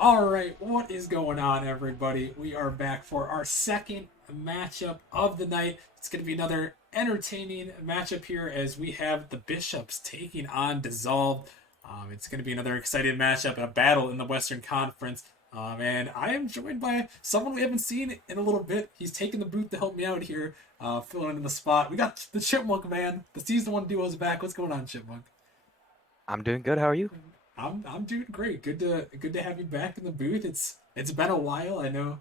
All right, what is going on, everybody? We are back for our second matchup of the night. It's going to be another entertaining matchup here as we have the Bishops taking on Dissolve. It's going to be another exciting matchup, a battle in the Western Conference. And I am joined by someone we haven't seen in a little bit. He's taking the boot to help me out here, filling in the spot. We got the Chipmunk man. The season one duo is back. What's going on, Chipmunk? I'm doing good. How are you? I'm doing great. Good to have you back in the booth. It's been a while. I know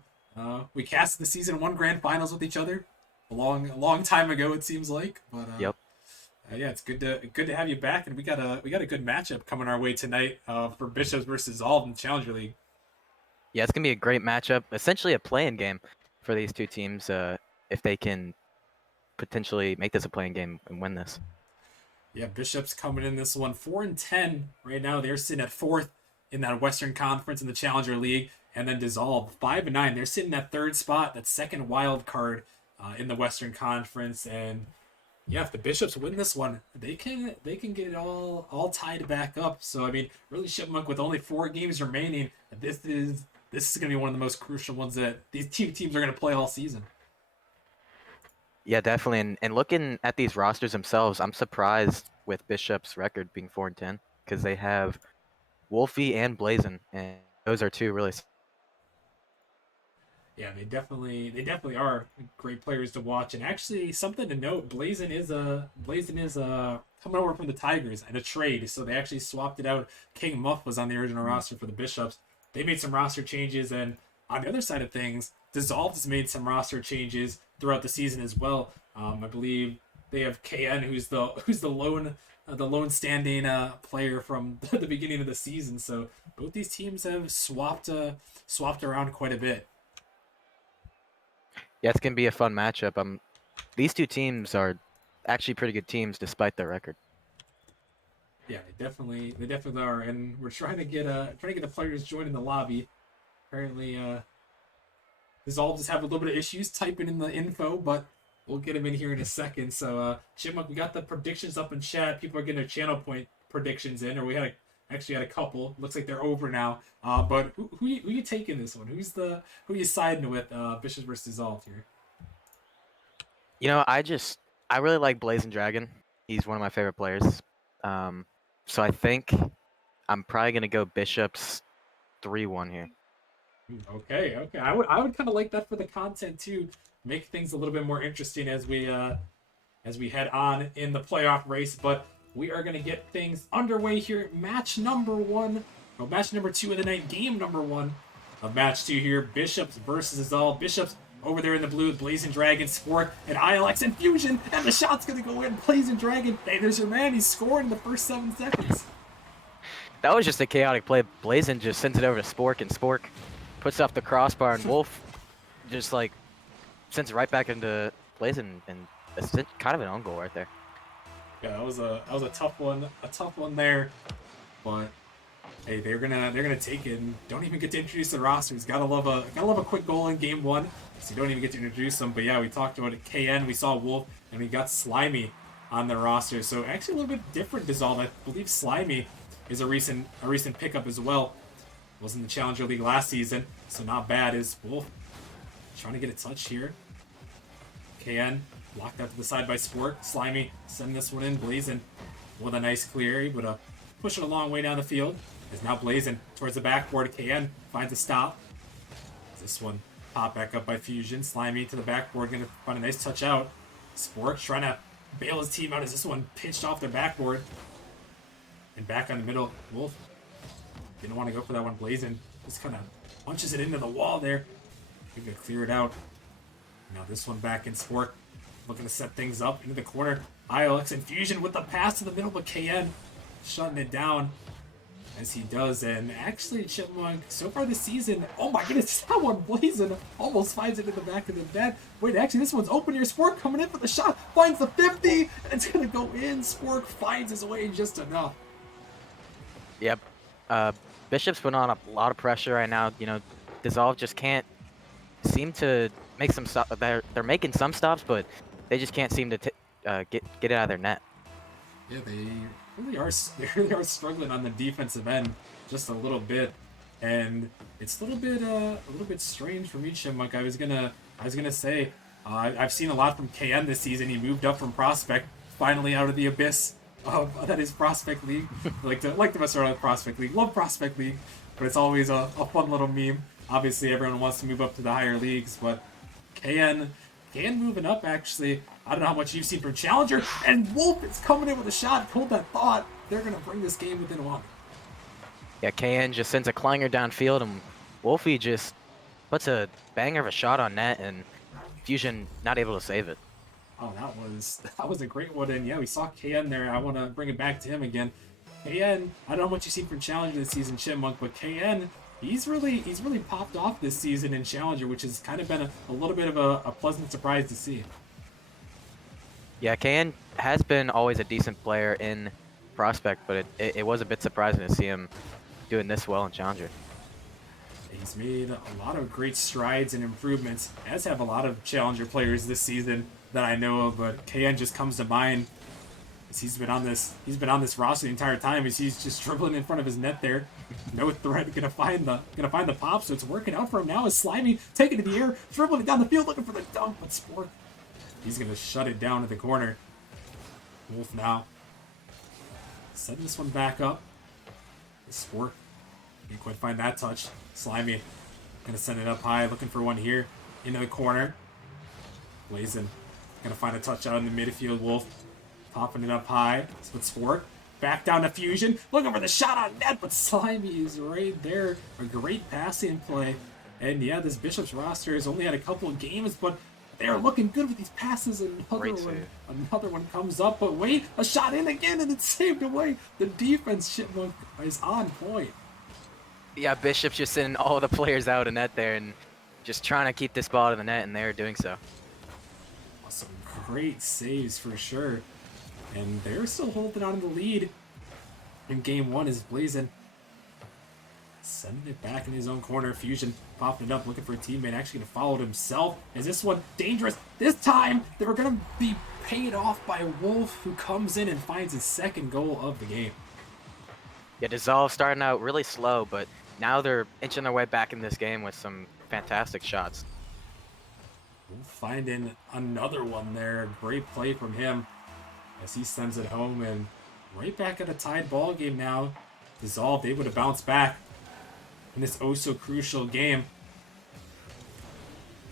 we cast the season one grand finals with each other a long time ago. It seems like, but Yep. yeah, it's good to have you back, and we got a good matchup coming our way tonight for Bishops versus All in the Challenger League. Yeah, it's gonna be a great matchup. Essentially a playing game for these two teams. If they can potentially make this a playing game and win this. Yeah, Bishops coming in this one 4-10 right now. They're sitting at fourth in that Western Conference in the Challenger League, and then Dissolve 5-9. They're sitting at third spot, that second wild card in the Western Conference. And yeah, if the Bishops win this one, they can get it all tied back up. So I mean, really, Chipmunk with only 4 games remaining, this is going to be one of the most crucial ones that these two teams are going to play all season. Yeah, definitely. And looking at these rosters themselves, I'm surprised with Bishop's record being 4-10 because they have Wolfie and Blazin, and those are two really. Yeah, they definitely are great players to watch. And actually, something to note: Blazin is coming over from the Tigers in a trade, so they actually swapped it out. King Muff was on the original roster for the Bishops. They made some roster changes, and on the other side of things, Dissolved has made some roster changes throughout the season as well. I believe they have KN, who's the lone standing player from the beginning of the season. So both these teams have swapped around quite a bit. Yeah, it's gonna be a fun matchup. These two teams are actually pretty good teams despite their record. Yeah, they definitely are, and we're trying to get the players joined in the lobby. Apparently, this all just have a little bit of issues typing in the info, but we'll get them in here in a second. So, Chipmunk, we got the predictions up in chat. People are getting their channel point predictions in, or actually had a couple. Looks like they're over now. But who you taking this one? Who you siding with? Bishops versus Dissolve here. You know, I really like Blazing Dragon. He's one of my favorite players. Um, so I think I'm probably gonna go Bishops 3-1 here. Okay. I would kind of like that for the content too. Make things a little bit more interesting as we head on in the playoff race. But we are going to get things underway here. Match number two of the night, game number one of match two here. Bishops versus Azal. Bishops over there in the blue with Blazing Dragon, Sport, and ILX Infusion, and the shot's going to go in. Blazing Dragon, hey, there's your man. He's scoring in the first 7 seconds. That was just a chaotic play. Blazin just sends it over to Spork, and Spork puts off the crossbar, and Wolf just like sends it right back into Blazin, and it's kind of an own goal right there. Yeah, that was a tough one there, but hey, they're gonna take it and don't even get to introduce the rosters. Gotta love a quick goal in game one, so you don't even get to introduce them. But yeah, we talked about it. KN, we saw Wolf, and we got Slimy on the roster. So actually a little bit different dissolve. I believe Slimy is a recent pickup as well. Was in the Challenger League last season, so not bad. Is Wolf trying to get a touch here? KN blocked out to the side by Sport. Slimy sending this one in. Blazing with a nice clear, but pushing a long way down the field. Is now Blazing towards the backboard. KN finds a stop. This one pop back up by Fusion. Slimy to the backboard, gonna find a nice touch out. Sport trying to bail his team out as this one pitched off their backboard. And back on the middle, Wolf didn't want to go for that one. Blazing just kind of punches it into the wall there. He's gonna clear it out. Now this one back in Sport, looking to set things up into the corner. ILX Infusion with the pass to the middle, but KN shutting it down as he does. And actually, Chipmunk, so far this season, oh my goodness, that one Blazing almost finds it in the back of the net. Wait, actually, this one's open here. Sport coming in for the shot, finds the 50, and it's gonna go in. Sport finds his way just enough. Yep. Uh, Bishop's put on a lot of pressure right now. You know, Dissolve just can't seem to make some stop. They're making some stops, but they just can't seem to get it out of their net. Yeah, they really are. They really are struggling on the defensive end just a little bit. and it's a little bit strange for me, Chipmunk. I was gonna say, I've seen a lot from KN this season. He moved up from prospect, finally out of the abyss of that is prospect league. Like to mess around with prospect league. Love prospect league, but it's always a fun little meme. Obviously, everyone wants to move up to the higher leagues, but KN moving up actually. I don't know how much you've seen from Challenger, and Wolf is coming in with a shot. Hold that thought. They're gonna bring this game within one. Yeah, KN just sends a clanger downfield, and Wolfie just puts a banger of a shot on net, and Fusion not able to save it. Oh, that was a great one, and yeah, we saw KN there. I want to bring it back to him again. KN, I don't know what you've seen from Challenger this season, Chipmunk, but KN, he's really popped off this season in Challenger, which has kind of been a little bit of a pleasant surprise to see. Yeah, KN has been always a decent player in Prospect, but it was a bit surprising to see him doing this well in Challenger. He's made a lot of great strides and improvements, as have a lot of Challenger players this season that I know of, but KN just comes to mind as he's been on this roster the entire time as he's just dribbling in front of his net there. No threat, gonna find the pop, so it's working out for him now as Slimy taking it to the air, dribbling it down the field looking for the dunk, but Sport, he's gonna shut it down at the corner. Wolf now setting this one back up. Sport didn't quite find that touch. Slimy gonna send it up high, looking for one here into the corner. Blazin gonna find a touch out in the midfield. Wolf popping it up high. Split Sport back down to Fusion, looking for the shot on net, but Slimy is right there. A great passing play, and yeah, this Bishop's roster has only had a couple of games, but they are looking good with these passes. Another one comes up, but wait, a shot in again, and it's saved away. The defense, Chipmunk, is on point. Yeah, Bishop's just sending all the players out in net there and just trying to keep this ball to the net, and they're doing so. Some great saves for sure. And they're still holding on to the lead in game one as Blazin sending it back in his own corner. Fusion popping it up, looking for a teammate. Actually gonna follow it himself. Is this one dangerous? This time they were gonna be paid off by Wolf, who comes in and finds his second goal of the game. Yeah, Dissolve starting out really slow, but now they're inching their way back in this game with some fantastic shots. Finding another one there. Great play from him as he sends it home, and right back at a tied ball game now. Dissolved able to bounce back in this oh so crucial game.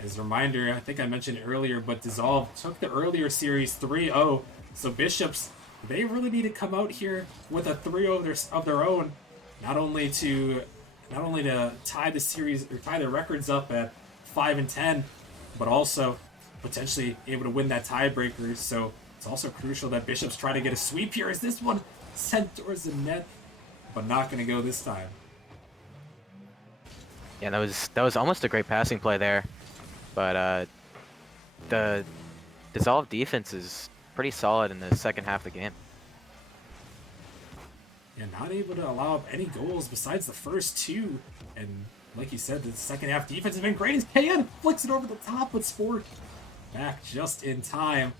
As a reminder, I think I mentioned it earlier, but Dissolved took the earlier series 3-0. So Bishops, they really need to come out here with a 3-0 of their own, not only to tie the series or tie their records up at 5-10, but also potentially able to win that tiebreaker. So it's also crucial that Bishops try to get a sweep here. Is this one sent towards the net, but not going to go this time? Yeah, that was almost a great passing play there, but the Dissolve defense is pretty solid in the second half of the game. Yeah, not able to allow up any goals besides the first two. And like you said, the second half defense has been great as KN flicks it over the top with Sport back just in time.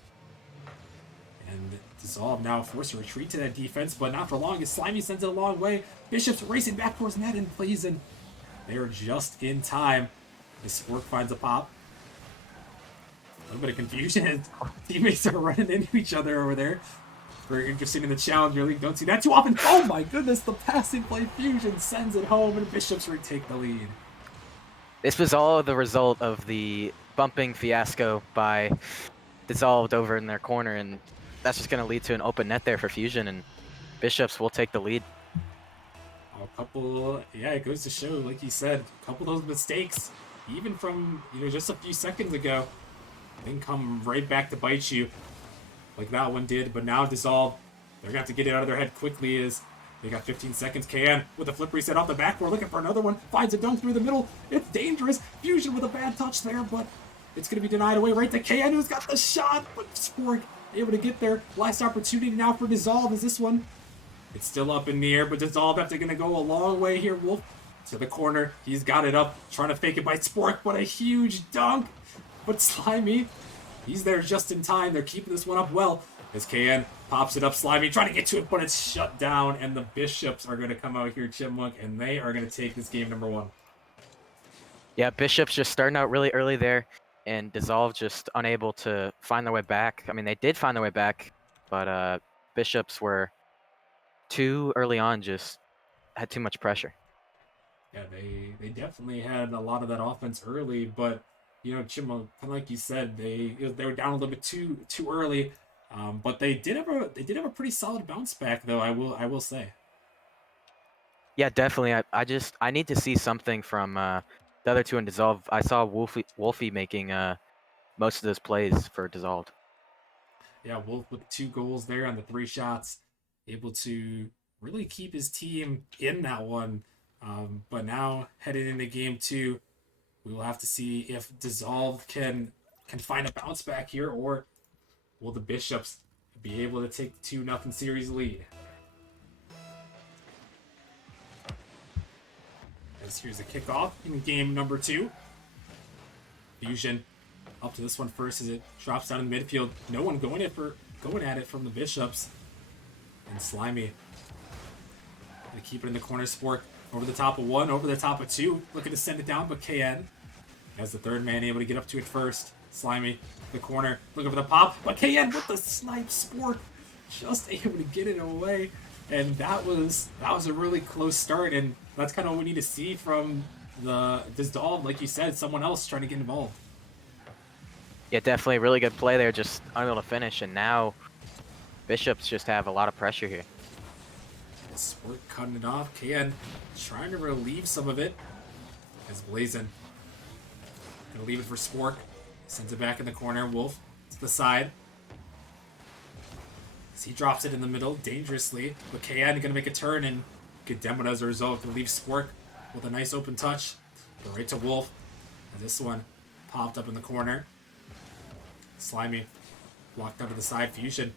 And Dissolve now forced a retreat to that defense, but not for long as Slimy sends it a long way. Bishop's racing back towards net and plays in. They're just in time as Sport finds a pop. A little bit of confusion as teammates are running into each other over there. Very interesting in the Challenger League. Don't see that too often. Oh my goodness, the passing play. Fusion sends it home, and Bishops retake the lead. This was all the result of the bumping fiasco by Dissolved over in their corner, and that's just going to lead to an open net there for Fusion, and Bishops will take the lead. It goes to show, like you said, a couple of those mistakes, even from just a few seconds ago, then come right back to bite you, like that one did. But now Dissolve, they're gonna have to get it out of their head quickly as they got 15 seconds. KN with a flip reset off the back. We're looking for another one. Finds a dunk through the middle. It's dangerous. Fusion with a bad touch there, but it's gonna be denied away right to KN, who's got the shot, but Spork able to get there. Last opportunity now for Dissolve is this one. It's still up in the air, but Dissolve after gonna go a long way here. Wolf to the corner. He's got it up, trying to fake it by Spork, but a huge dunk. But Slimy, he's there just in time. They're keeping this one up well. As KN pops it up, Slimy trying to get to it, but it's shut down, and the Bishops are going to come out here, Chipmunk, and they are going to take this game number 1. Yeah, Bishop's just starting out really early there, and Dissolve just unable to find their way back. I mean, they did find their way back, but Bishops were too early on, just had too much pressure. Yeah, they definitely had a lot of that offense early, but Chipmunk, kind of like you said, they were down a little bit too early, but they did have a pretty solid bounce back though. I will say. Yeah, definitely. I need to see something from the other two in Dissolve. I saw Wolfie making most of those plays for Dissolved. Yeah, Wolf with 2 goals there on the 3 shots, able to really keep his team in that one. But now headed into game 2, we will have to see if Dissolve can find a bounce back here, or will the Bishops be able to take the 2-0 series lead? As here's a kickoff in game number 2. Fusion up to this one first as it drops down in the midfield. No one going at it from the Bishops. And Slimy gonna keep it in the corner. Spork over the top of 1, over the top of 2, looking to send it down, but KN as the third man able to get up to it first. Slimy the corner, looking for the pop, but KN with the snipe. Spork just able to get it away, and that was a really close start, and that's kind of what we need to see from the Dissolve. Like you said, someone else trying to get involved. Yeah, definitely a really good play there, just unable to finish, and now Bishops just have a lot of pressure here. Spork cutting it off. KN trying to relieve some of it as Blazin gonna leave it for Spork. Sends it back in the corner. Wolf to the side. As he drops it in the middle dangerously, but KN gonna make a turn and get demoed as a result. Gonna leave Spork with a nice open touch. Go right to Wolf. And this one popped up in the corner. Slimy blocked out to the side. Fusion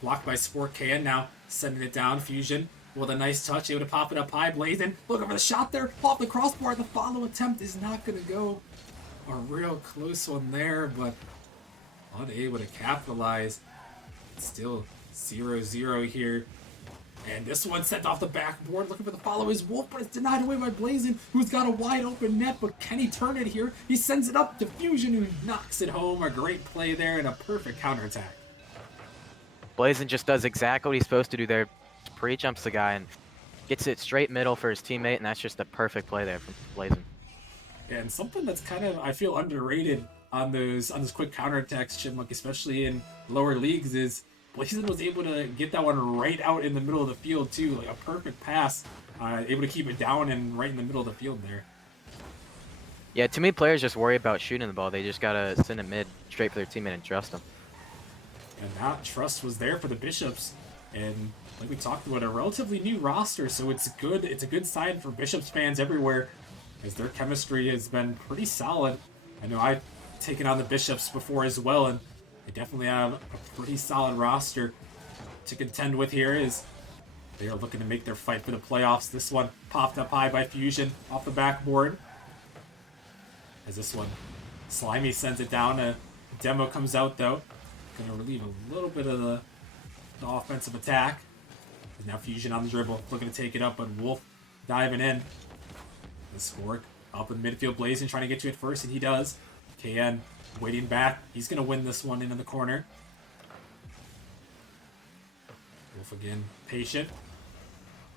blocked by Spork. KN now sending it down. Fusion with a nice touch, able to pop it up high. Blazing, looking for the shot there, off the crossbar. The follow attempt is not going to go. A real close one there, but unable to capitalize. Still 0-0 here. And this one sent off the backboard, looking for the follow is Wolf, but it's denied away by Blazing, who's got a wide open net, but can he turn it here? He sends it up to Fusion, who knocks it home. A great play there and a perfect counterattack. Blazing just does exactly what he's supposed to do there. Pre-jumps the guy and gets it straight middle for his teammate, and that's just a perfect play there from Blazing. Yeah, and something that's kind of, I feel, underrated on those quick counterattacks, Chipmunk, especially in lower leagues, is Blazing was able to get that one right out in the middle of the field too, like a perfect pass, able to keep it down and right in the middle of the field there. Yeah, too many players just worry about shooting the ball. They just gotta send it mid straight for their teammate and trust them. And that trust was there for the Bishops, and like we talked about, a relatively new roster, so it's good. It's a good sign for Bishops fans everywhere, as their chemistry has been pretty solid. I know I've taken on the Bishops before as well, and they definitely have a pretty solid roster to contend with here. Is they are looking to make their fight for the playoffs. This one popped up high by Fusion off the backboard. As this one, Slimy sends it down. A demo comes out though. Going to relieve a little bit of the offensive attack. There's now Fusion on the dribble, looking to take it up, but Wolf diving in. The Spork up in midfield, Blazing trying to get to it first, and he does. KN waiting back. He's going to win this one into the corner. Wolf again, patient.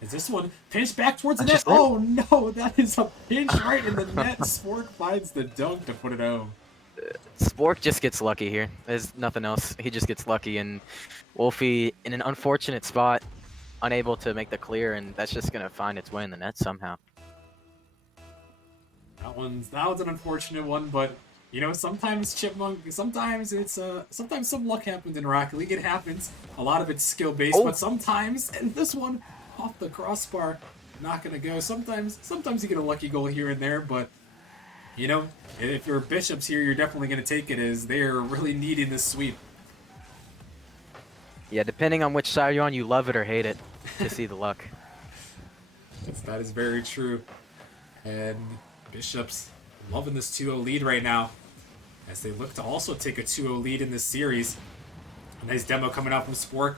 Is this one pinched back towards the net? Oh no, that is a pinch right in the net. Spork finds the dunk to put it home. Spork just gets lucky here. There's nothing else. He just gets lucky, and Wolfie in an unfortunate spot, unable to make the clear, and that's just gonna find its way in the net somehow. That was an unfortunate one, but sometimes Chipmunk, sometimes it's sometimes some luck happens in Rocket League. It happens. A lot of it's skill based, but sometimes, and this one off the crossbar, not gonna go. Sometimes you get a lucky goal here and there, but if you're Bishops here, you're definitely going to take it, as they're really needing this sweep. Yeah, depending on which side you're on, you love it or hate it to see the luck. That is very true. And Bishops loving this 2-0 lead right now, as they look to also take a 2-0 lead in this series. A nice demo coming out from Spork.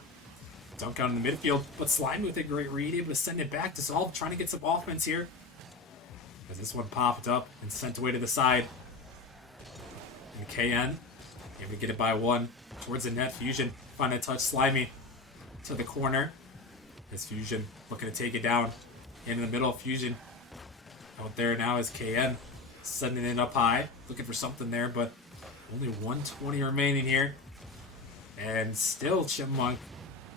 Dunk out in the midfield, but Slimy with a great read, able to send it back to Solve, trying to get some offense here. As this one popped up and sent away to the side. And KN able to get it by one towards the net. Fusion find a touch. Slimy to the corner. As Fusion looking to take it down. In the middle, Fusion out there now is KN sending it up high, looking for something there, but only 120 remaining here. And still Chipmunk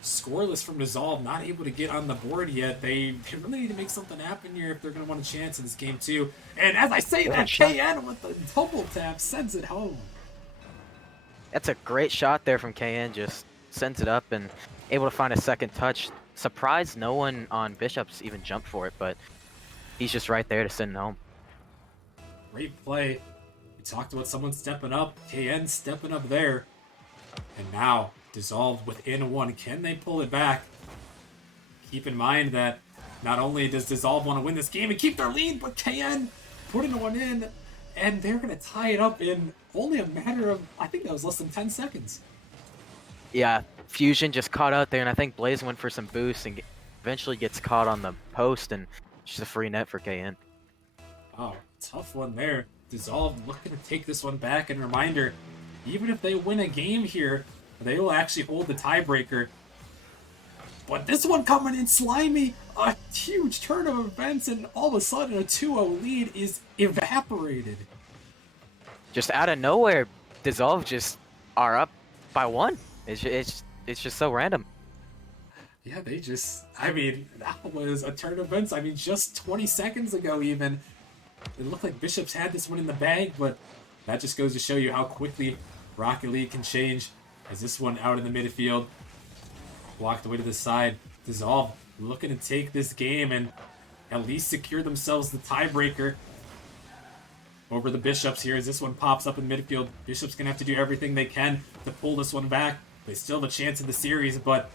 scoreless from Dissolve, not able to get on the board yet. They really need to make something happen here if they're going to want a chance in this game too. And as I say that, KN with the double tap sends it home. That's a great shot there from KN, just sends it up and able to find a second touch. Surprised no one on Bishops even jumped for it, but he's just right there to send it home. Great play. We talked about someone stepping up. KN stepping up there. And now Dissolve within one. Can they pull it back? Keep in mind that not only does Dissolve want to win this game and keep their lead, but KN putting one in, and they're going to tie it up in only a matter of, I think that was less than 10 seconds. Yeah, Fusion just caught out there, and I think Blaze went for some boosts and eventually gets caught on the post, and just a free net for KN. Oh, tough one there. Dissolve looking to take this one back, and reminder, even if they win a game here, they will actually hold the tiebreaker. But this one coming in, Slimy, a huge turn of events, and all of a sudden a 2-0 lead is evaporated. Just out of nowhere, Dissolve just are up by one. It's just so random. Yeah, they just, I mean, that was a turn of events. I mean, just 20 seconds ago even, it looked like Bishops had this one in the bag, but that just goes to show you how quickly Rocket League can change. As this one out in the midfield, blocked away to the side. Dissolve looking to take this game and at least secure themselves the tiebreaker over the Bishops here. As this one pops up in midfield, Bishops gonna have to do everything they can to pull this one back. They still have a chance in the series, but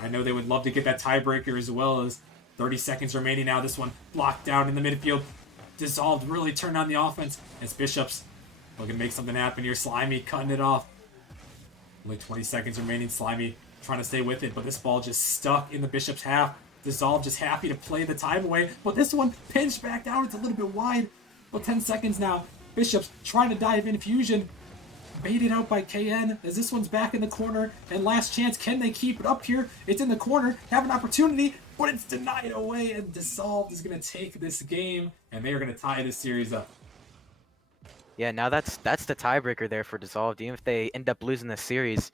I know they would love to get that tiebreaker as well. As 30 seconds remaining now. This one blocked down in the midfield. Dissolve really turned on the offense as Bishops looking to make something happen here. Slimy cutting it off. Only 20 seconds remaining. Slimy trying to stay with it, but this ball just stuck in the Bishop's half. Dissolve just happy to play the time away, but this one pinched back down. It's a little bit wide. Well, 10 seconds now. Bishops trying to dive in. Fusion baited out by KN as this one's back in the corner. And last chance, can they keep it up here? It's in the corner, have an opportunity, but it's denied away, and Dissolve is going to take this game, and they are going to tie this series up. Yeah, now that's the tiebreaker there for Dissolved. Even if they end up losing this series,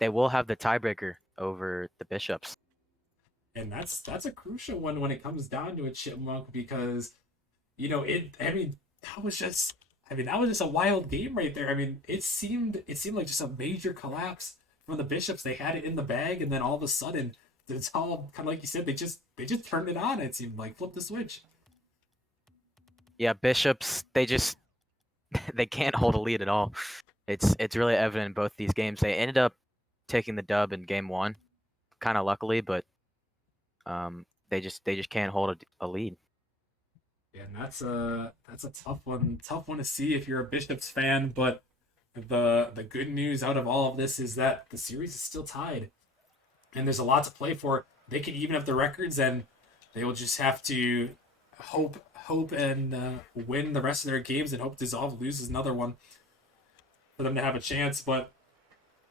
they will have the tiebreaker over the Bishops. And that's a crucial one when it comes down to a Chipmunk, because you know that was just a wild game right there. I mean, it seemed like just a major collapse from the Bishops. They had it in the bag, and then all of a sudden, it's all kind of like you said. They just turned it on. It seemed like flipped the switch. Yeah, Bishops, they can't hold a lead at all. It's really evident in both these games. They ended up taking the dub in game one, kind of luckily, but they just can't hold a lead. Yeah, and that's a tough one to see if you're a Bishops fan. But the good news out of all of this is that the series is still tied, and there's a lot to play for. They can even up the records, and they will just have to hope and win the rest of their games, and hope Dissolve loses another one for them to have a chance. But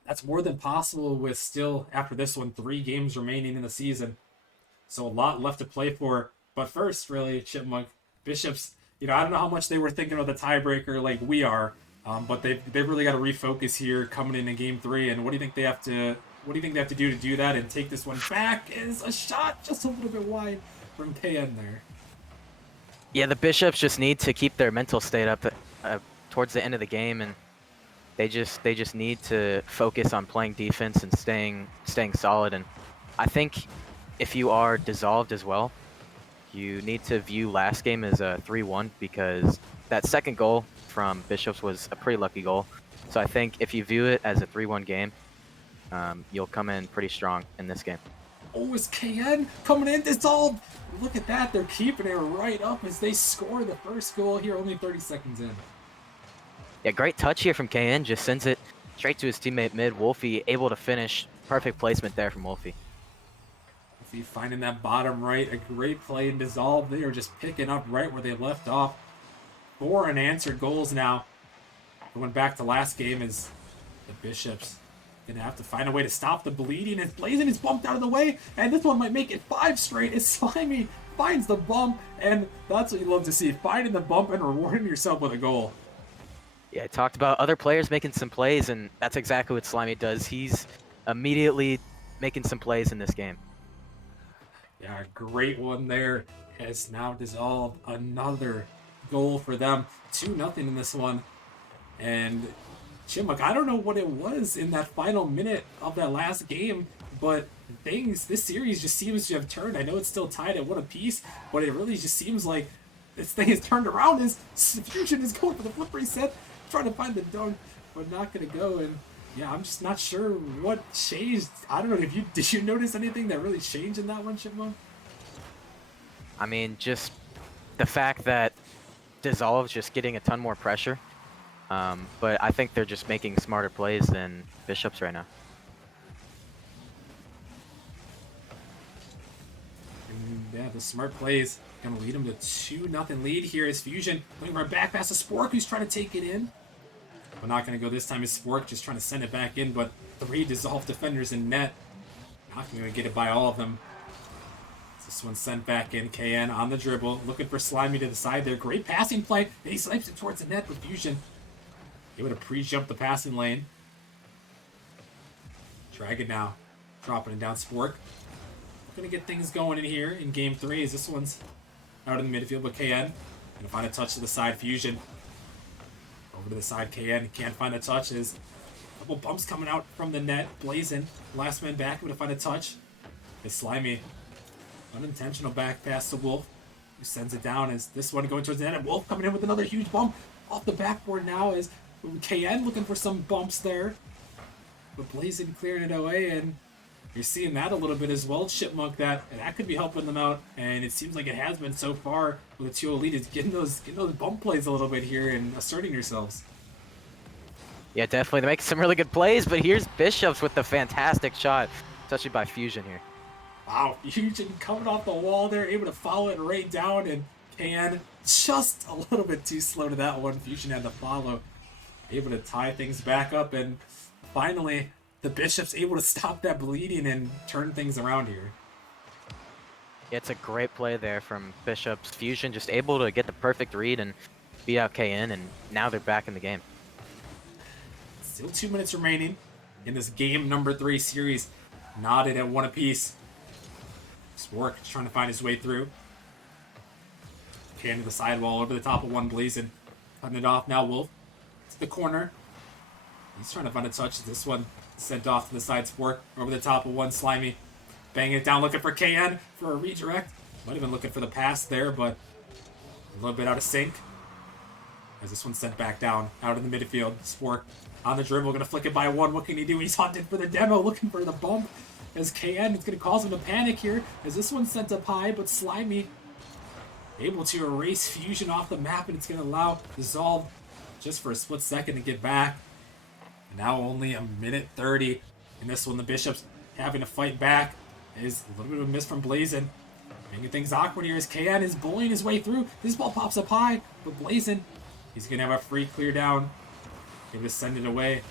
that's more than possible with still, after this one, 3 games remaining in the season. So a lot left to play for. But first, really, Chipmunk, Bishops, I don't know how much they were thinking of the tiebreaker like we are, but they've really got to refocus here coming in game 3. And what do you think they have to do to do that and take this one back? Is a shot just a little bit wide from KN there. Yeah, the Bishops just need to keep their mental state up towards the end of the game, and they just need to focus on playing defense and staying solid. And I think if you are Dissolved as well, you need to view last game as a 3-1, because that second goal from Bishops was a pretty lucky goal. So I think if you view it as a 3-1 game, you'll come in pretty strong in this game. Oh, is KN coming in? Dissolved! Look at that. They're keeping it right up as they score the first goal here, only 30 seconds in. Yeah, great touch here from KN. Just sends it straight to his teammate mid. Wolfie able to finish. Perfect placement there from Wolfie. Wolfie finding that bottom right. A great play in Dissolve. They are just picking up right where they left off. 4 unanswered goals now. Going back to last game is the Bishops. Gonna have to find a way to stop the bleeding. And Blazin is bumped out of the way. And this one might make it 5 straight as Slimy finds the bump. And that's what you love to see. Finding the bump and rewarding yourself with a goal. Yeah, I talked about other players making some plays, and that's exactly what Slimy does. He's immediately making some plays in this game. Yeah, a great one there. Has now dissolved another goal for them. 2-0 in this one. And Chipmunk, I don't know what it was in that final minute of that last game, but this series just seems to have turned. I know it's still tied at 1 apiece, but it really just seems like this thing has turned around as Fusion is going for the flip reset, trying to find the dunk, but not going to go. And yeah, I'm just not sure what changed. I don't know if did you notice anything that really changed in that one, Chipmunk? I mean, just the fact that Dissolve's just getting a ton more pressure. But I think they're just making smarter plays than Bishops right now. And yeah, the smart plays gonna lead them to 2-0 lead here as Fusion going right back past the Spork, who's trying to take it in. But not gonna go this time as Spork, just trying to send it back in, but 3 Dissolve defenders in net. Not gonna get it by all of them. This one's sent back in. KN on the dribble, looking for Slimy to the side there. Great passing play. And he snipes it towards the net for Fusion. Able to pre-jump the passing lane. Dragon now. Dropping it down. Spork. Gonna get things going in here in game 3 as this one's out in the midfield, but KN gonna find a touch to the side. Fusion. Over to the side. KN can't find a touch. As a couple bumps coming out from the net. Blazin. Last man back. Gonna find a touch. It's Slimy. Unintentional back pass to Wolf, who sends it down as this one going towards the net. And Wolf coming in with another huge bump off the backboard now as KN looking for some bumps there. But Blazin clearing it away, and you're seeing that a little bit as well, Chipmunk, that could be helping them out, and it seems like it has been so far with the 2 Elite, is getting those bump plays a little bit here and asserting yourselves. Yeah, definitely. They're making some really good plays, but here's Bishops with the fantastic shot, especially by Fusion here. Wow, Fusion coming off the wall there, able to follow it right down, and KN just a little bit too slow to that one. Fusion had to follow. Able to tie things back up, and finally the Bishop's able to stop that bleeding and turn things around here. It's a great play there from Bishops. Fusion just able to get the perfect read and beat out KN, and now they're back in the game. Still 2 minutes remaining in this game number 3 series. Knotted at 1 apiece. Spork is trying to find his way through. KN to the sidewall over the top of one. Blazin. Cutting it off now. Wolf to the corner. He's trying to find a touch. This one sent off to the side. Spork over the top of one. Slimy banging it down, looking for KN for a redirect. Might have been looking for the pass there, but a little bit out of sync. As this one's sent back down, out in the midfield. Spork on the dribble, gonna flick it by one. What can he do? He's hunting for the demo, looking for the bump. As KN, it's gonna cause him to panic here. As this one's sent up high, but Slimy able to erase Fusion off the map, and it's gonna allow Dissolve just for a split second to get back. And now only 1:30 in this one. The Bishops having to fight back. Is a little bit of a miss from Blazin. Making things awkward here as KN is bullying his way through. This ball pops up high, but Blazin, he's gonna have a free clear down. Able to send it away.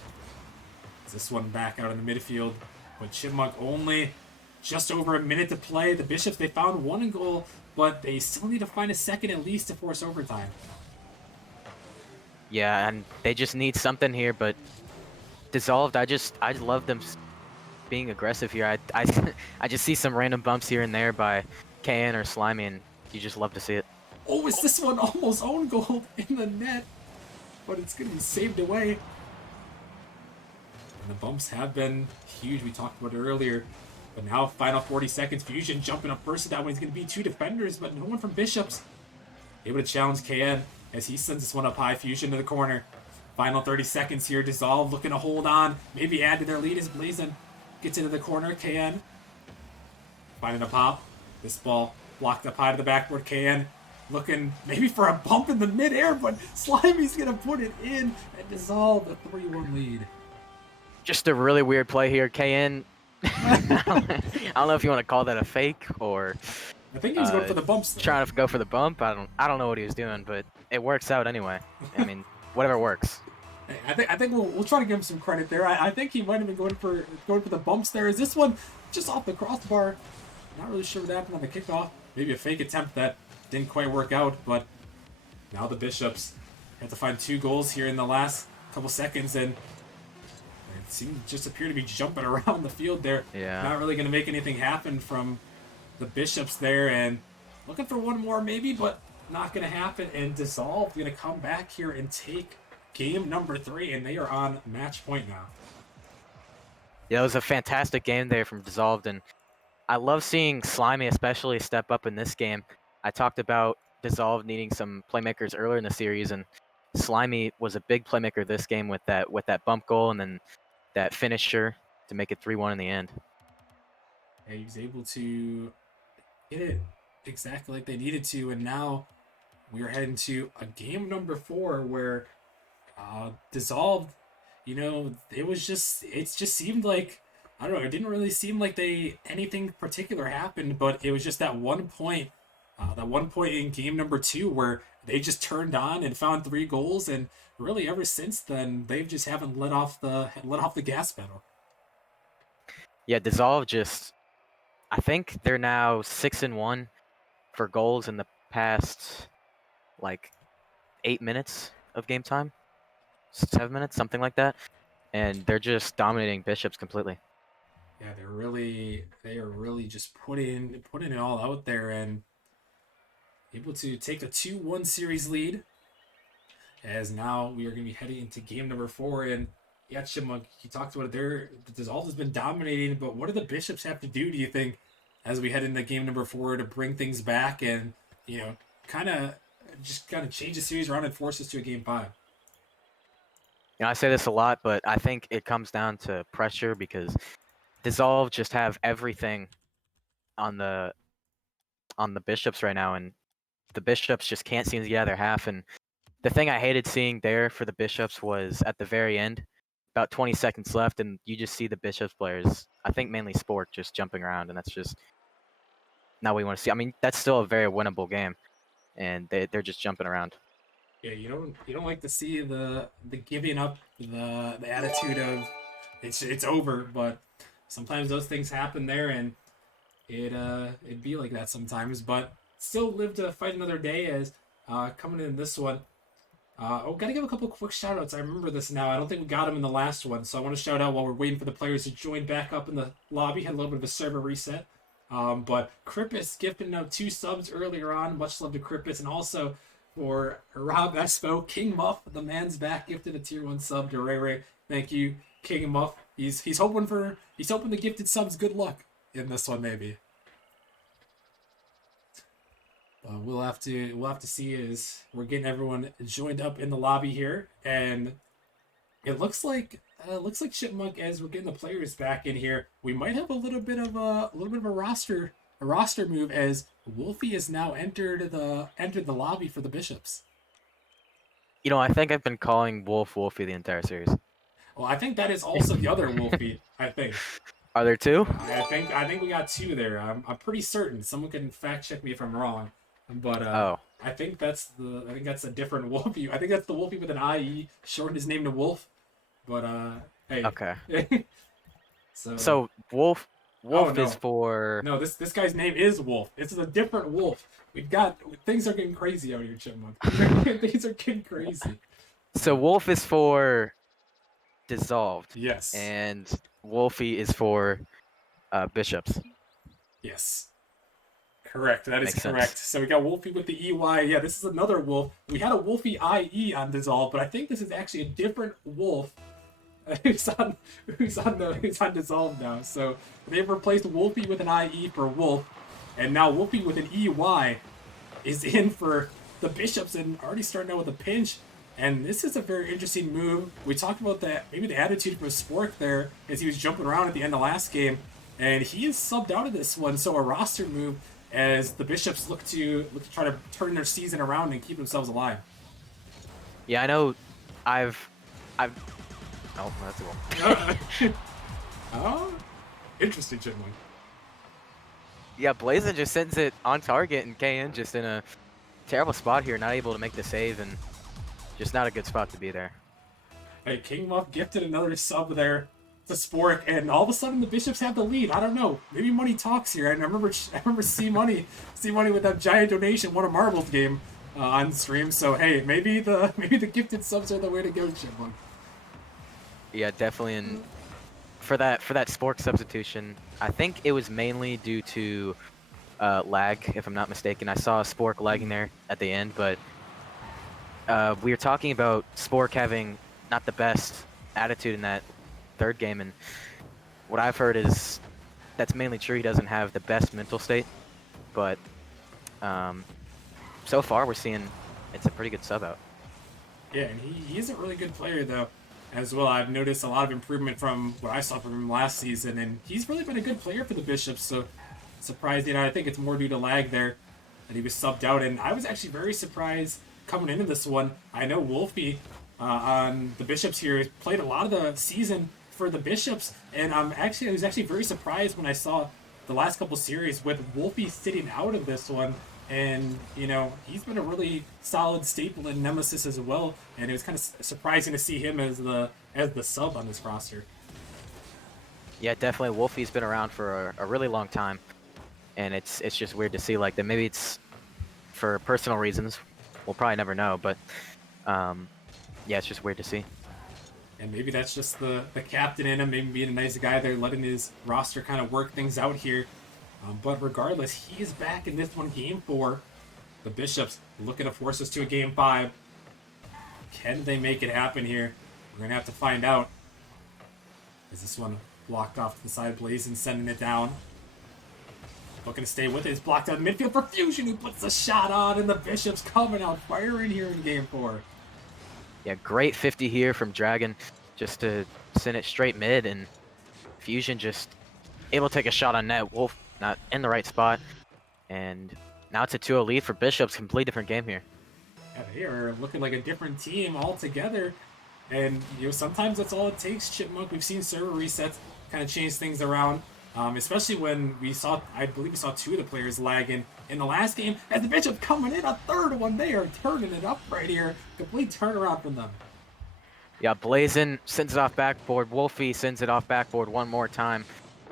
This one back out in the midfield. But Chipmunk only just over a minute to play. The Bishops, they found 1 goal, but they still need to find a second at least to force overtime. Yeah, and they just need something here, but Dissolved, I love them being aggressive here. I just see some random bumps here and there by KN or Slimy, and you just love to see it. Oh, is this one almost own goal in the net? But it's going to be saved away. And the bumps have been huge. We talked about it earlier. But now, final 40 seconds. Fusion jumping up first. That one's going to be 2 defenders, but no one from Bishops. Able to challenge KN as he sends this one up high. Fusion to the corner. Final 30 seconds here. Dissolve looking to hold on. Maybe add to their lead as Blazin gets into the corner. KN finding a pop. This ball blocked up high to the backboard. KN looking maybe for a bump in the midair, but Slimy's going to put it in and Dissolve a 3-1 lead. Just a really weird play here. KN. I don't know if you want to call that a fake or I think he was going for the bumps there. trying to go for the bump. I don't know what he was doing, but it works out anyway. I mean, whatever works. Hey, I think we'll try to give him some credit there. I think he might have been going for the bumps there. Is this one just off the crossbar? Not really sure what happened on the kickoff. Maybe a fake attempt that didn't quite work out, but now the Bishops have to find 2 goals here in the last couple seconds, and it seemed just appear to be jumping around the field there. Yeah. Not really going to make anything happen from the Bishops there, and looking for one more maybe, but not going to happen. And Dissolve going to come back here and take game number 3, and they are on match point now. Yeah, it was a fantastic game there from Dissolved, and I love seeing Slimy especially step up in this game. I talked about Dissolved needing some playmakers earlier in the series, and Slimy was a big playmaker this game with that bump goal and then that finisher to make it 3-1 in the end. And he was able to hit it exactly like they needed to, and now we are heading to a game number 4 where Dissolved, it just seemed like, I don't know, it didn't really seem like anything particular happened, but it was just that one point in game number 2 where they just turned on and found 3 goals, and really ever since then they've just haven't let off the gas pedal. Yeah, Dissolve just, I think they're now 6-1 for goals in the past like 8 minutes of game time, 7 minutes, something like that, and they're just dominating Bishops completely. Yeah, they are really just putting it all out there and able to take the 2-1 series lead. As now we are going to be heading into game number 4, and yeah, Chipmunk, you talked about it there. The Dissolve has been dominating, but what do the Bishops have to do you think as we head into game number 4 to bring things back and kind of change the series around and force us to a game 5? I say this a lot, but I think it comes down to pressure because Dissolve just have everything on the Bishops right now, and the Bishops just can't seem to get out of their half. And the thing I hated seeing there for the Bishops was at the very end, about 20 seconds left, and you just see the Bishops players, I think mainly Spork, just jumping around, and that's just not what we want to see. I mean, that's still a very winnable game, and they're just jumping around. Yeah, you don't like to see the giving up, the attitude of it's over, but sometimes those things happen there, and it'd be like that sometimes. But still live to fight another day. As coming in this one, gotta give a couple quick shout outs. I remember this now. I don't think we got them in the last one, so I want to shout out while we're waiting for the players to join back up in the lobby. Had a little bit of a server reset. But Krippus gifting out 2 subs earlier on. Much love to Krippus, and also for Rob Espo, King Muff, the man's back, gifted a tier 1 sub to Ray Ray. Thank you, King Muff. He's hoping the gifted subs good luck in this one maybe. We'll have to see as we're getting everyone joined up in the lobby here, and it looks like Chipmunk, as we're getting the players back in here, we might have a little bit of a roster move as Wolfie has now entered the lobby for the Bishops. I think I've been calling Wolfie the entire series. Well, I think that is also the other Wolfie. I think. Are there 2? I think we got 2 there. I'm pretty certain. Someone can fact check me if I'm wrong, but I think that's a different Wolfie. I think that's the Wolfie with an IE, shortened his name to Wolf. But hey. Okay. So Wolf no. is for... No, this guy's name is Wolf. This is a different Wolf. Things are getting crazy out here, Chipmunk. Things are getting crazy. So Wolf is for Dissolved. Yes. And Wolfie is for Bishops. Yes. Correct. That is Makes correct. sense. So we got Wolfie with the EY. Yeah, this is another Wolf. We had a Wolfie IE on Dissolve, but I think this is actually a different Wolf who's on Dissolve now. So they've replaced Wolfie with an IE for Wolf, and now Wolfie with an EY is in for the Bishops and already starting out with a pinch. And this is a very interesting move. We talked about that, maybe the attitude from Spork there as he was jumping around at the end of last game, and he is subbed out of this one. So a roster move as the Bishops look to try to turn their season around and keep themselves alive. Yeah, I know. I've Oh, that's a goal. Oh, interesting, Chipmunk. Yeah, Blazin just sends it on target, and KN just in a terrible spot here, not able to make the save, and just not a good spot to be there. Hey, King Muff gifted another sub there to Spork, and all of a sudden the Bishops have the lead. I don't know. Maybe money talks here. And I remember C Money with that giant donation won a marbles game on stream. So hey, maybe the gifted subs are the way to go, Chipmunk. Yeah, definitely. And for that Spork substitution, I think it was mainly due to lag, if I'm not mistaken. I saw Spork lagging there at the end, but we were talking about Spork having not the best attitude in that third game, and what I've heard is that's mainly true. He doesn't have the best mental state, but so far we're seeing it's a pretty good sub out. Yeah, and he's a really good player though, as well. I've noticed a lot of improvement from what I saw from him last season, and he's really been a good player for the Bishops. So surprised, I think it's more due to lag there that he was subbed out, and I was actually very surprised coming into this one. I know Wolfie on the Bishops here played a lot of the season for the Bishops, and I was actually very surprised when I saw the last couple series with Wolfie sitting out of this one. And he's been a really solid staple in Nemesis as well, and it was kind of surprising to see him as the sub on this roster. Yeah, definitely. Wolfie's been around for a really long time, and it's just weird to see like that. Maybe it's for personal reasons. We'll probably never know, but yeah, it's just weird to see. And maybe that's just the captain in him, maybe being a nice guy there, letting his roster kind of work things out here. But regardless, he is back in this one, game 4. The Bishops looking to force us to a game 5. Can they make it happen here? We're going to have to find out. Is this one blocked off to the side? Blazin sending it down. Looking to stay with it. It's blocked out in midfield for Fusion, who puts the shot on, and the Bishops coming out firing here in game 4. Yeah, great 50 here from Dragon, just to send it straight mid, and Fusion just able to take a shot on net. Wolf not in the right spot, and now it's a 2-0 lead for Bishops. Complete different game here. Yeah, they are looking like a different team altogether, and sometimes that's all it takes. Chipmunk, we've seen server resets kind of change things around, especially when I believe we saw 2 of the players lagging in the last game, and the Bishops coming in a third one. They are turning it up right here. Complete turnaround from them. Yeah, Blazin sends it off backboard. Wolfie sends it off backboard one more time,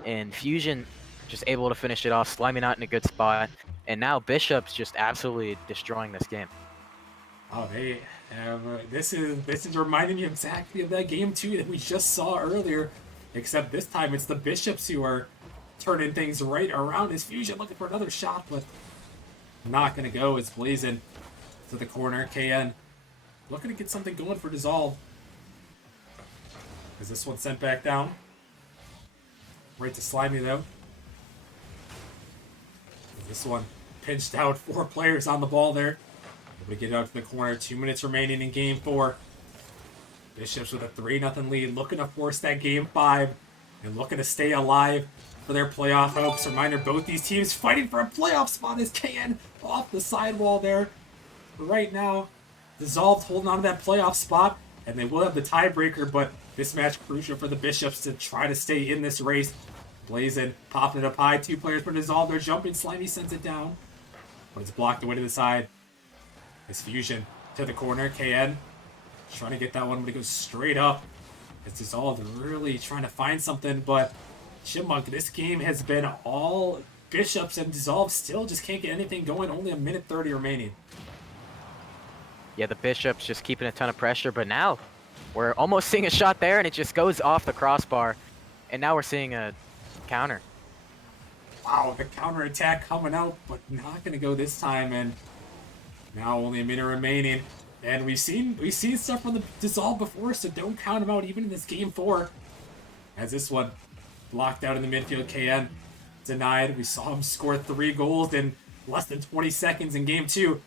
and Fusion just able to finish it off. Slimy not in a good spot, and now Bishop's just absolutely destroying this game. Oh, they have. This is reminding me exactly of that game 2 that we just saw earlier, except this time it's the Bishops who are turning things right around. His Fusion looking for another shot, but not gonna go. It's Blazin to the corner. KN looking to get something going for Dissolve. Is this one sent back down? Right to Slimy though. This one pinched out. 4 players on the ball there. Able to get it out to the corner. 2 minutes remaining in game 4. Bishops with a 3-0 lead, looking to force that game 5 and looking to stay alive for their playoff hopes. Reminder, both these teams fighting for a playoff spot as KN off the sidewall there. But right now, Dissolved holding on to that playoff spot, and they will have the tiebreaker, but this match crucial for the Bishops to try to stay in this race. Blazin popping it up high. 2 players for Dissolve. They're jumping. Slimy sends it down, but it's blocked away to the side. It's Fusion to the corner. KN trying to get that one, but it goes straight up. It's Dissolve really trying to find something, but Chipmunk, this game has been all Bishops, and Dissolve still just can't get anything going. Only a minute 30 remaining. Yeah, the Bishops just keeping a ton of pressure, but now we're almost seeing a shot there, and it just goes off the crossbar, and now we're seeing a counter. Wow, the counter attack coming out, but not going to go this time, and now only a minute remaining. And we've seen stuff from the Dissolve before, so don't count them out even in this game 4. As this one blocked out in the midfield, KN denied. We saw him score 3 goals in less than 20 seconds in game 2.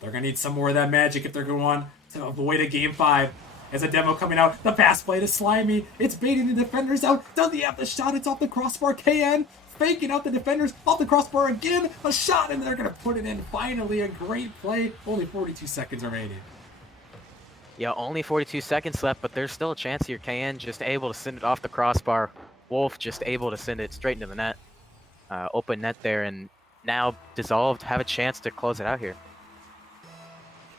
They're going to need some more of that magic if they're going to want to avoid a game 5. As a demo coming out, the pass play to Slimy. It's baiting the defenders out. Does he have the shot? It's off the crossbar. KN faking out the defenders. Off the crossbar again. A shot, and they're going to put it in. Finally, a great play. Only 42 seconds remaining. Yeah, only 42 seconds left, but there's still a chance here. KN just able to send it off the crossbar. Wolf just able to send it straight into the net. Open net there, and now Dissolved have a chance to close it out here.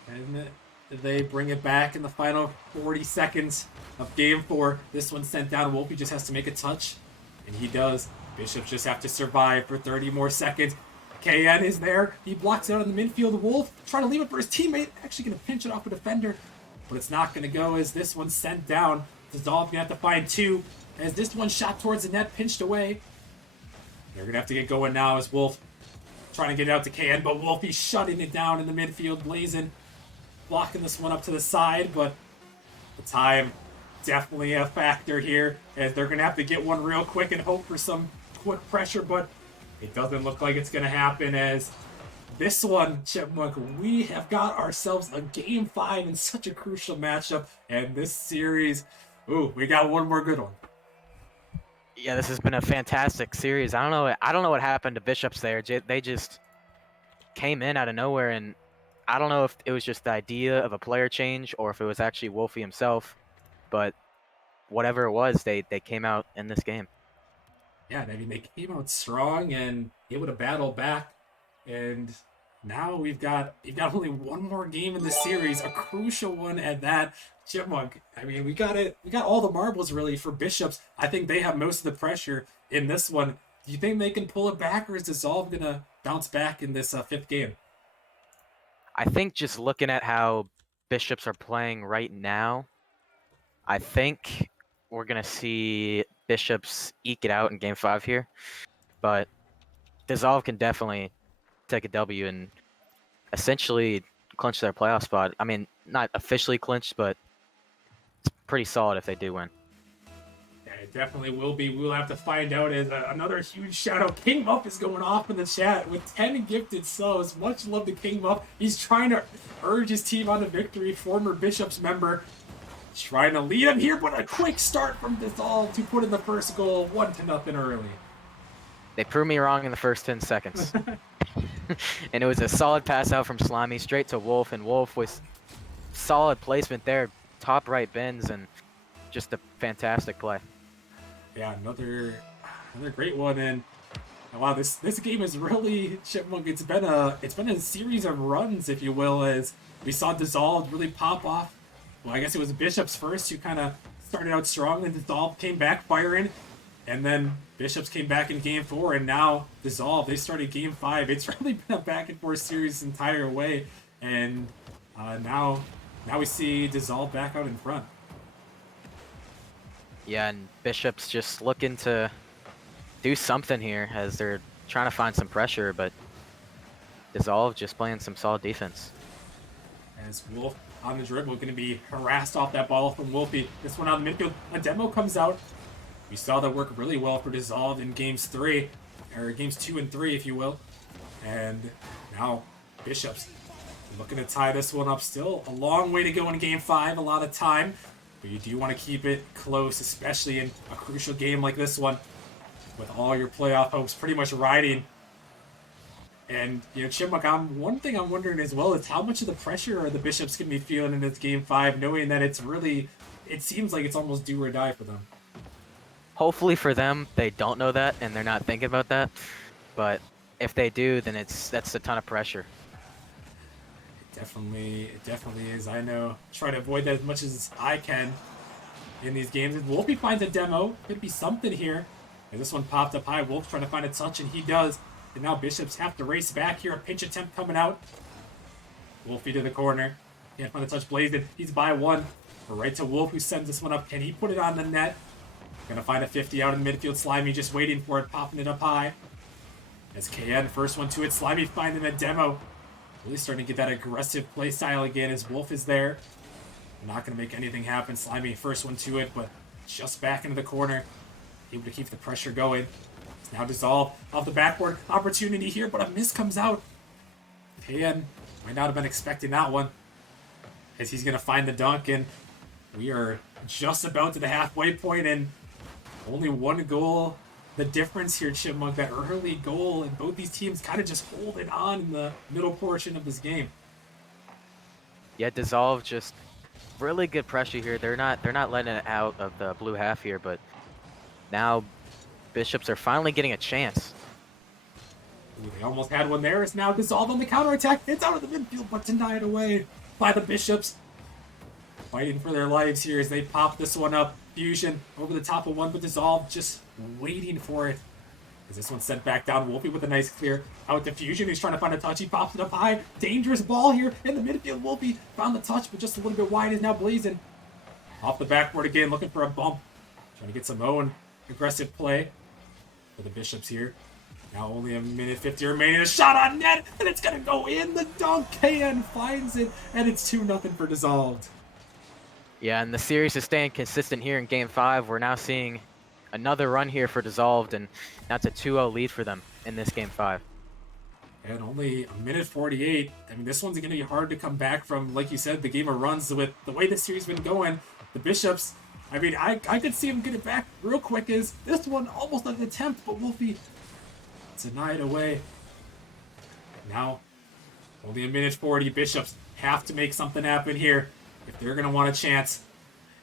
And they bring it back in the final 40 seconds of game 4. This one sent down. Wolfie just has to make a touch, and he does. Bishops just have to survive for 30 more seconds. KN is there. He blocks it out in the midfield. Wolf trying to leave it for his teammate. Actually going to pinch it off a defender, but it's not going to go as this one's sent down. Dissolve going to have to find 2 as this one shot towards the net, pinched away. They're going to have to get going now as Wolf trying to get it out to KN, but Wolfie shutting it down in the midfield. Blazing blocking this one up to the side, but the time definitely a factor here as they're going to have to get one real quick and hope for some quick pressure, but it doesn't look like it's going to happen as this one, Chipmunk, we have got ourselves a game 5 in such a crucial matchup, and this series, ooh, we got one more good one. Yeah, this has been a fantastic series. I don't know what happened to Bishops there. They just came in out of nowhere, and I don't know if it was just the idea of a player change or if it was actually Wolfie himself, but whatever it was, they came out in this game. Yeah, I mean, they came out strong and able to battle back, and now we've got only one more game in the series, a crucial one at that. Chipmunk, I mean, we got it. We got all the marbles really for Bishops. I think they have most of the pressure in this one. Do you think they can pull it back, or is Dissolve gonna bounce back in this 5th game? I think just looking at how Bishops are playing right now, I think we're gonna see Bishops eke it out in Game 5 here, but Dissolve can definitely take a W and essentially clinch their playoff spot. I mean, not officially clinched, but it's pretty solid if they do win. Yeah, it definitely will be. We'll have to find out. As another huge shout out, King Muff is going off in the chat with 10 gifted subs. Much love to King Muff. He's trying to urge his team on to victory. Former Bishops member trying to lead him here, but a quick start from Dissolve to put in the first goal, 1-0 early. They proved me wrong in the first 10 seconds. And it was a solid pass out from Slimy straight to Wolf, and Wolf was solid placement there, top right bends, and just a fantastic play. Yeah, another great one, and wow, this game is really, Chipmunk. It's been a series of runs, if you will, as we saw Dissolve really pop off. Well, I guess it was Bishops first who kind of started out strong, and Dissolve came back firing, and then Bishops came back in Game 4, and now Dissolve, they started Game 5. It's really been a back and forth series the entire way, and now we see Dissolve back out in front. Yeah, and Bishops just looking to do something here as they're trying to find some pressure, but Dissolve just playing some solid defense. As Wolf on the dribble, going to be harassed off that ball from Wolfie. This one out in midfield. A demo comes out. We saw that work really well for Dissolve in games 2 and 3, if you will. And now Bishops looking to tie this one up. Still a long way to go in game 5, a lot of time. But you do want to keep it close, especially in a crucial game like this one, with all your playoff hopes pretty much riding. And, you know, Chipmunk, one thing I'm wondering as well is how much of the pressure are the Bishops going to be feeling in this game 5, knowing that it seems like it's almost do or die for them. Hopefully for them, they don't know that and they're not thinking about that. But if they do, then that's a ton of pressure. It definitely is. I know. Try to avoid that as much as I can in these games. If Wolfie finds a demo, could be something here. And this one popped up high. Wolf trying to find a touch, and he does. And now Bishops have to race back here. A pinch attempt coming out. Wolfie to the corner. Can't find the touch. Blazed. He's by one. We're right to Wolf, who sends this one up. Can he put it on the net? Gonna find a 50 out in midfield. Slimy just waiting for it, popping it up high. As KN, first one to it. Slimy finding a demo. Really starting to get that aggressive play style again as Wolf is there. Not gonna make anything happen. Slimy, first one to it, but just back into the corner. Able to keep the pressure going. It's now Dissolve off the backboard. Opportunity here, but a miss comes out. KN might not have been expecting that one, as he's gonna find the dunk, and we are just about to the halfway point, and only one goal the difference here, Chipmunk. That early goal, and both these teams kind of just holding on in the middle portion of this game. Yeah, Dissolve just really good pressure here. They're not letting it out of the blue half here, but now Bishops are finally getting a chance. Ooh, they almost had one there. It's now dissolved on the counterattack. It's out of the midfield, but denied away by the Bishops. Fighting for their lives here as they pop this one up. Fusion over the top of one, but Dissolve just waiting for it. As this one's sent back down. Wolfie with a nice clear out to Fusion, who's trying to find a touch. He pops it up high. Dangerous ball here in the midfield. Wolfie found the touch, but just a little bit wide. Is now blazing. Off the backboard again, looking for a bump. Trying to get some own aggressive play for the Bishops here. Now only a minute 50 remaining. A shot on net, and it's going to go in. The dunk. KN finds it, and it's 2-0 for Dissolved. Yeah, and the series is staying consistent here in Game 5. We're now seeing another run here for Dissolved, and that's a 2-0 lead for them in this Game 5. And only a minute 48. I mean, this one's going to be hard to come back from, like you said, the game of runs with the way this series has been going. The Bishops, I mean, I could see them get it back real quick as this one almost an attempt, but Wolfie denied away. Now, only a minute 40. Bishops have to make something happen here if they're going to want a chance.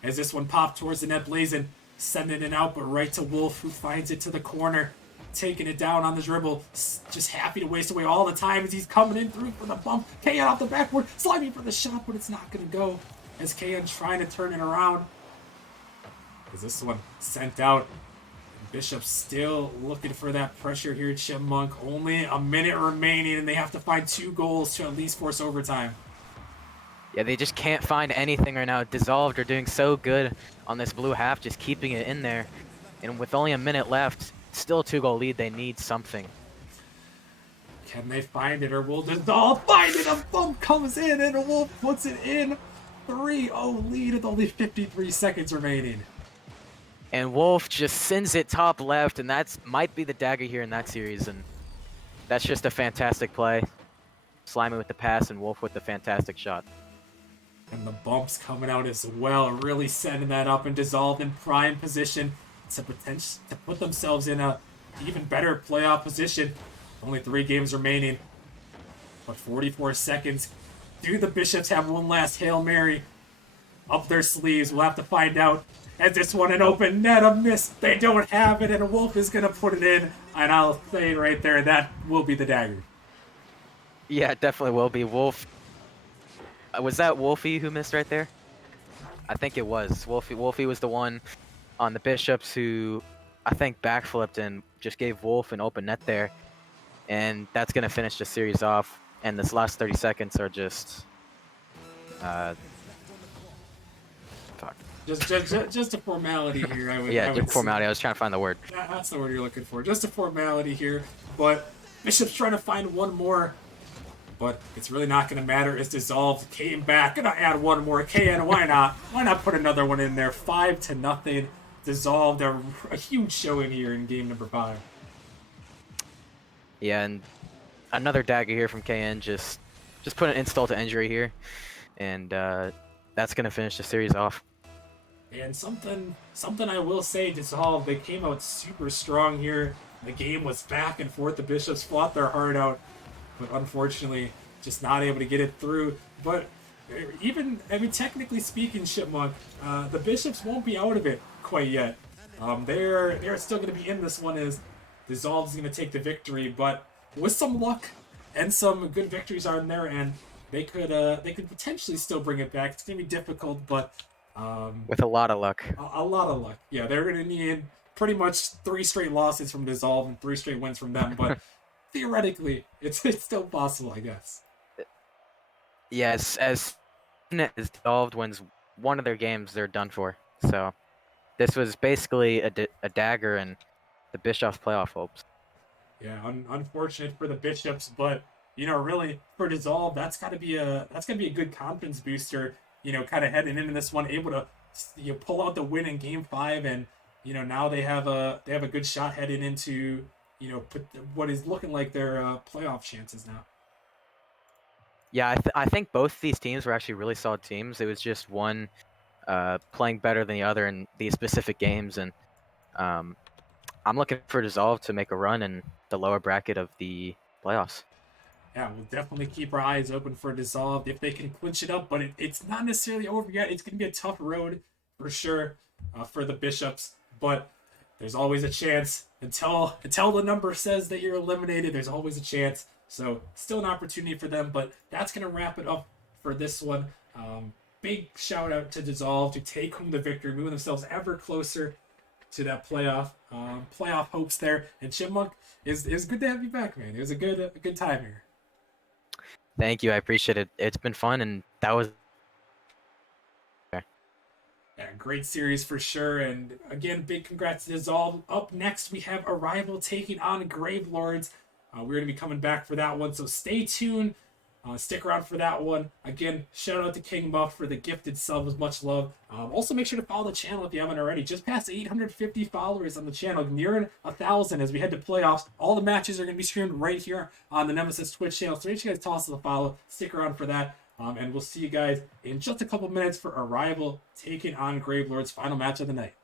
As this one popped towards the net, blazing, sending it out, but right to Wolf, who finds it to the corner, taking it down on the dribble, just happy to waste away all the time as he's coming in through for the bump. KN off the backboard, sliding for the shot, but it's not going to go as KN's trying to turn it around. As this one sent out. Bishop still looking for that pressure here. Chipmunk, only a minute remaining, and they have to find 2 goals to at least force overtime. Yeah, they just can't find anything right now. Dissolved are doing so good on this blue half, just keeping it in there. And with only a minute left, still a 2-goal lead, they need something. Can they find it, or will Dissolve find it? A bump comes in, and Wolf puts it in. 3-0 lead with only 53 seconds remaining. And Wolf just sends it top left, and that's might be the dagger here in that series. And that's just a fantastic play. Slimy with the pass, and Wolf with the fantastic shot. And the bumps coming out as well, really setting that up, and Dissolved in prime position to put themselves in a even better playoff position. Only 3 games remaining, but 44 seconds. Do the Bishops have one last Hail Mary up their sleeves? We'll have to find out. As this one an open net, a miss. They don't have it, and Wolf is going to put it in. And I'll say right there, that will be the dagger. Yeah, it definitely will be. Wolf. Was that Wolfie who missed right there? I think it was. Wolfie was the one on the Bishops who I think backflipped and just gave Wolf an open net there. And that's going to finish the series off. And this last 30 seconds are just... fuck. Just a formality here. Yeah, just formality. I was trying to find the word. That's the word you're looking for. Just a formality here. But Bishop's trying to find one more. But it's really not going to matter. It's Dissolved. Came back. Gonna add one more. KN, why not? Why not put another one in there? 5-0. Dissolved. A huge showing here in game number 5. Yeah, and another dagger here from KN. Just put an insult to injury here. And that's going to finish the series off. And something I will say, Dissolved, they came out super strong here. The game was back and forth. The Bishops fought their heart out, but unfortunately, just not able to get it through. But even, I mean, technically speaking, Chipmunk, the Bishops won't be out of it quite yet. They're still going to be in this one as Dissolved's going to take the victory, but with some luck and some good victories on their end, they could potentially still bring it back. It's going to be difficult, but with a lot of luck. A lot of luck. Yeah, they're going to need pretty much 3 straight losses from Dissolve and 3 straight wins from them, but theoretically, it's still possible, I guess. Yes, as soon as Dissolved wins one of their games, they're done for. So this was basically a dagger in the Bishops' playoff hopes. Yeah, unfortunate for the Bishops, but really for Dissolve, that's got to be a good confidence booster. Kind of heading into this one, able to pull out the win in Game 5, and now they have a good shot heading into what is looking like their playoff chances now. Yeah, I think both these teams were actually really solid teams. It was just one playing better than the other in these specific games, and I'm looking for Dissolve to make a run in the lower bracket of the playoffs. Yeah, we'll definitely keep our eyes open for Dissolved if they can clinch it up, but it's not necessarily over yet. It's going to be a tough road for sure for the Bishops, but there's always a chance until the number says that you're eliminated. There's always a chance. So still an opportunity for them, but that's going to wrap it up for this one. Big shout out to Dissolve to take home the victory, moving themselves ever closer to that playoff hopes there. And Chipmunk, is good to have you back, man. It was a good time here. Thank you. I appreciate it. It's been fun, and that was. Yeah, great series for sure. And again, big congrats to Dissolve. Up next, we have Arrival taking on Grave Lords. We're going to be coming back for that one, so stay tuned. Stick around for that one. Again, shout out to King Muff for the gifted sub with much love. Also, make sure to follow the channel if you haven't already. Just past 850 followers on the channel, nearing 1,000 as we head to playoffs. All the matches are going to be streamed right here on the Nemesis Twitch channel. So make sure you guys toss us a follow. Stick around for that. And we'll see you guys in just a couple minutes for Arrival taking on Grave Lords' final match of the night.